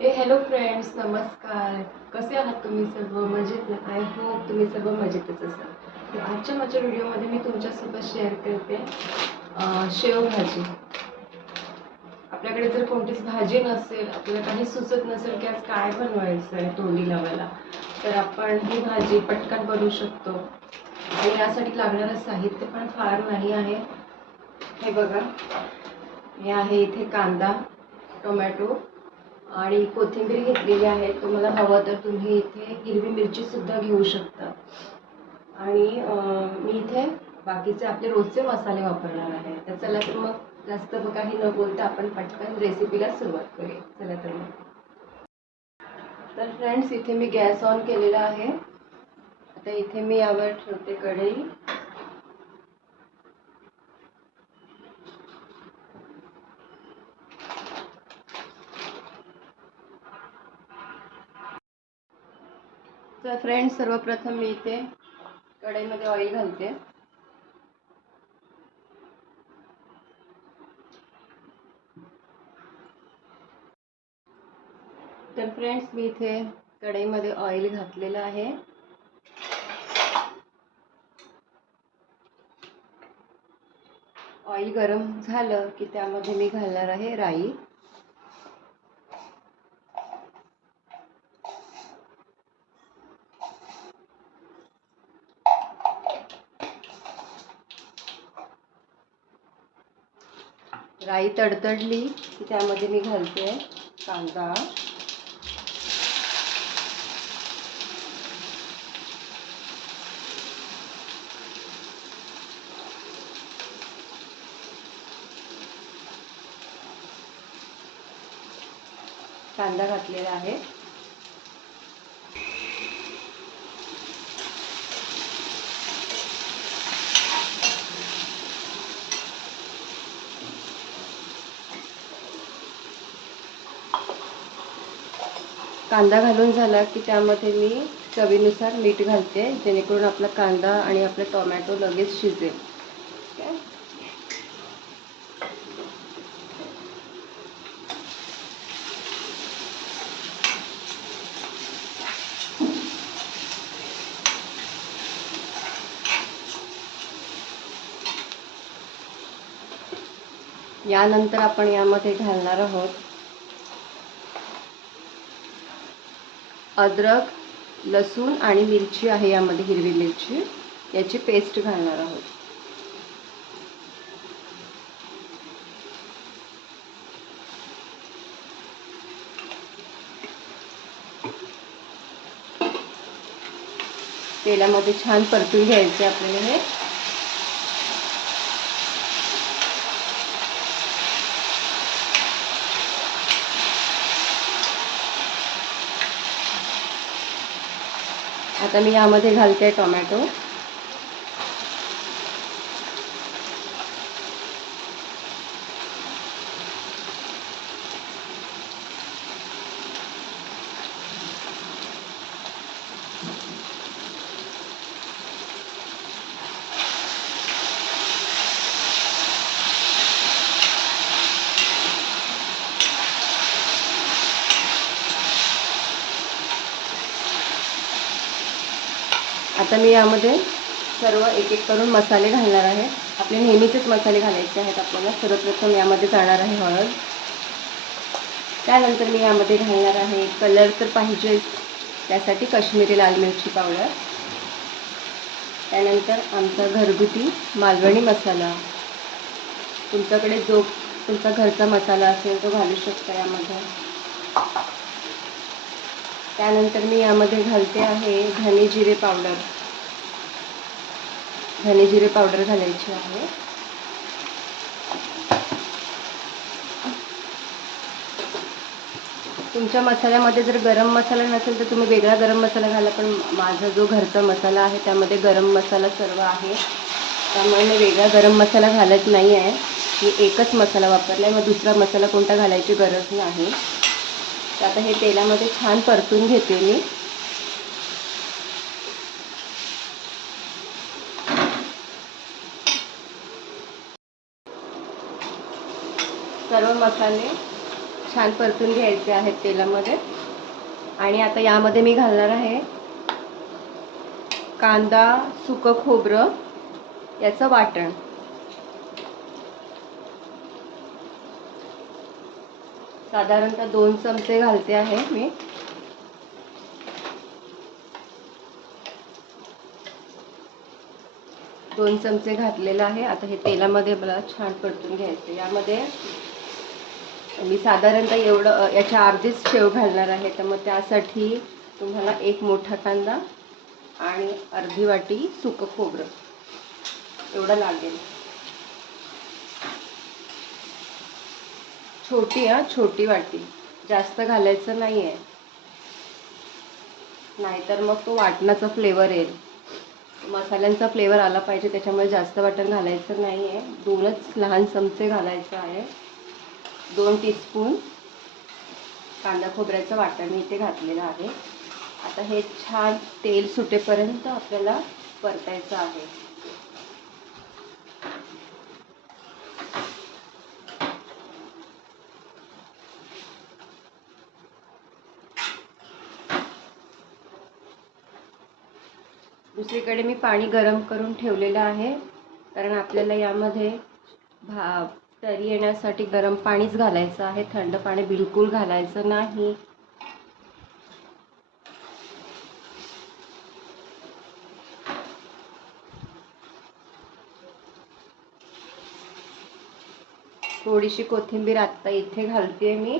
ए hello friends नमस्कार. कसे आहात तुम्ही सर्व? मजेत ना? आय होप तुम्ही सर्व मजेतच असाल. तर आजच्या माझ्या व्हिडिओमध्ये मी तुमच्यासोबत शेअर करते शेवभाजी आपल्याकडे जर कोणतीच भाजी नसेल आपल्याला काही सुचत नसेल की आज काय बनवायचं आहे तोंडी लावायला तर आपण ही भाजी पटकन बनवू शकतो. आणि यासाठी लागणारं साहित्य पण फार नाही आहे. हे बघा. हे आहे इथे कांदा टोमॅटो आणि कोथिंबीर घेतलेली आहे तुम्हाला हवं तर तुम्ही इथे हिरवी मिरची सुद्धा घेऊ शकता. आणि मी इथे बाकीचे आपले रोजचे मसाले वापरणार आहे. तर चला तर मग जास्त काही न बोलता आपण पटकन रेसिपीला सुरुवात करूया. चला तर मग. तर फ्रेंड्स इथे मी गॅस ऑन केलेला आहे. आता इथे मी यावर ठेवते कढई. तर फ्रेंड्स सर्वप्रथम मी इथे कढईमध्ये ऑइल घालते. तर फ्रेंड्स मी इथे कढईमध्ये ऑइल घातलेलं आहे. ऑइल गरम झालं की त्यामध्ये मी घालणार आहे राई. राई तडतडली की त्यामध्ये मी घालते कांदा. कांदा घातलेला आहे. कांदा घालून झाला की त्यामध्ये मी चवीनुसार मीठ घालते जेणेकरून आपला कांदा आणि आपला टोमॅटो लगेच शिजेल. यानंतर आपण यामध्ये घालणार आहोत अद्रक लसूण आणि मिरची आहे यामध्ये हिरवी मिरची. याची पेस्ट घालणार आहोत. तेलामध्ये छान परतून घ्यायचे आपल्याला हे. आता मी यामध्ये घालते टोमॅटो. आता मी यामध्ये सर्व एक एक करून मसाले घालणार आहे. आपले नेहमीचेच मसाले घालायचे आहेत आपल्याला. सर्वप्रथम यामध्ये जाणार आहे हळद. त्यानंतर मी यामध्ये घालणार आहे कलर तर पाहिजेच. त्यासाठी काश्मीरी लाल मिरची पावडर. त्यानंतर आमचा घरगुती मालवणी मसाला. तुमच्याकडे जो तुमचा घरचा मसाला असेल तो घालू शकता यामध्ये. त्यानंतर मी यामध्ये घालते आहे धने जिरे पावडर. धने जिरे पावडर घालायची आहे. तुमच्या मसाल्यामध्ये जर गरम मसाला नसेल तर तुम्ही वेगळा गरम मसाला घाला पण माझा जो घरचा मसाला आहे त्यामध्ये गरम मसाला सर्व आहे. त्यामुळे मी वेगळा गरम मसाला घालत नाही आहे. मी एकच मसाला वापरला आहे मग दुसरा मसाला कोणता घालायची गरज नाही. तर आता हे तेलामध्ये छान परतून घेते मी. सर्व मसाले छान परतून घ्यायचे आहेत तेलामध्ये. आणि आता यामध्ये मी घालणार आहे कांदा सुकं खोबरं याचं वाटण. साधारणतः दोन चमचे घालते आहे मी. दोन चमचे घातलेलं आहे. आता हे तेलामध्ये मला छान परतून घ्यायचं यामध्ये मी साधारणतः एवढं याच्या अर्धीच शेव घालणार आहे. तर मग त्यासाठी तुम्हाला एक मोठा कांदा आणि अर्धी वाटी सुकं खोबरं. एवढं लागेल. छोटी हा छोटी वाटी. जास्त घालायचं नाही आहे नाहीतर मग तो वाटणाचा फ्लेवर येईल. मसाल्यांचा फ्लेवर आला पाहिजे त्याच्यामुळे जास्त वाटण घालायचं नाही आहे दोनच लहान चमचे घालायचं आहे. दोन टीस्पून कांदा खोबऱ्याचं वाटण मी इथे घातलेलं आहे. आता हे छान तेल सुटेपर्यंत आपल्याला परतायचं आहे. दुसरीकडे मी पाणी गरम करून ठेवलेलं आहे कारण आपल्याला यामध्ये भा तरी येण्यासाठी गरम पाणीच घालायचं आहे. थंड पाणी बिलकुल घालायचं नाही. थोडीशी कोथिंबीर आत्ता इथे घालते मी.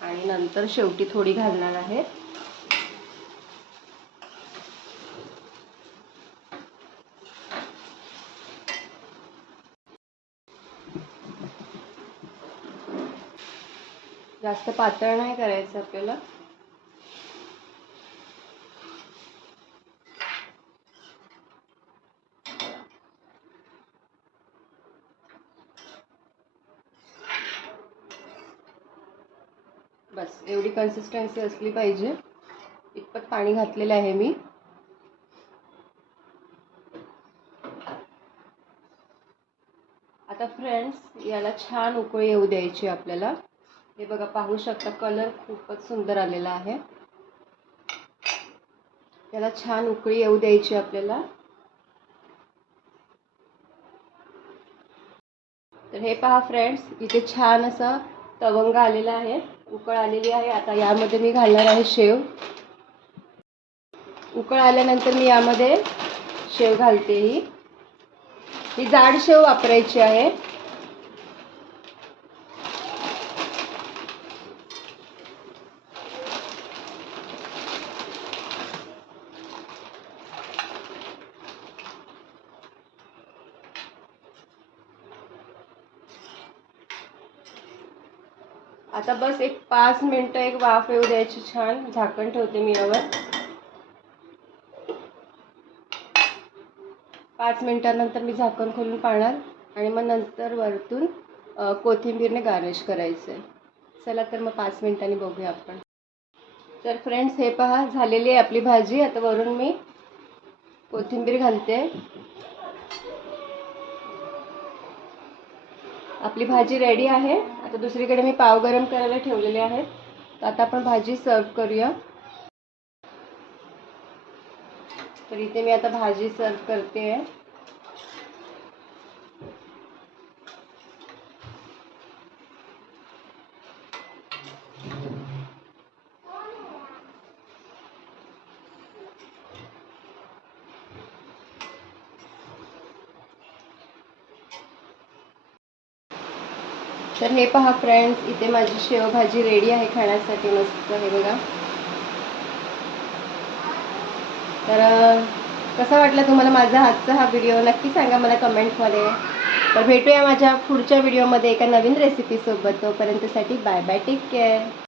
आणि नंतर शेवटी थोडी घालणार आहे. जास्त पातळ नाही करायचं आपल्याला. बस एवढी कन्सिस्टन्सी असली पाहिजे. इतपत पाणी घातलेलं आहे मी. आता फ्रेंड्स याला छान उकळी येऊ द्यायची आपल्याला. हे बघा पाहू शकता कलर खूपच सुंदर आलेला आहे. त्याला छान उकळी येऊ द्यायची आपल्याला. तर हे पहा फ्रेंड्स इथे छान असं तवंग आलेला आहे उकळ आलेली आहे. आता यामध्ये मी घालणार आहे शेव. उकळ आल्यानंतर मी यामध्ये शेव घालते ही. ही जाड शेव वापरायची आहे. आता बस एक पाच मिनटं एक वाफ येऊ द्यायची छान. झाकण ठेवते मी यावर. पाच मिनटानंतर मी झाकण खोलून पाहणार. आणि मग नंतर वरतून कोथिंबीरने गार्निश करायचं आहे. चला तर मग पाच मिनटांनी बघूया आपण. तर फ्रेंड्स हे पहा झालेली आहे आपली भाजी. आता वरून मी कोथिंबीर घालते. आपली भाजी रेडी आहे. आता दुसरीकडे मी पाव गरम करायला ठेवलेले आहेत. तर आता आपण भाजी सर्व करूया. तर इथे मी आता भाजी सर्व करते आहे तर हे पहा फ्रेंड्स इथे माझी शेवभाजी रेडी आहे खाण्यासाठी. मस्त हे बघा. तर कसा वाटला तुम्हाला माझा हातचा हा व्हिडिओ नक्की सांगा मला कमेंटमध्ये तर भेटूया माझ्या पुढच्या व्हिडिओमध्ये एका नवीन रेसिपीसोबत तोपर्यंतसाठी बाय बाय टेक केअर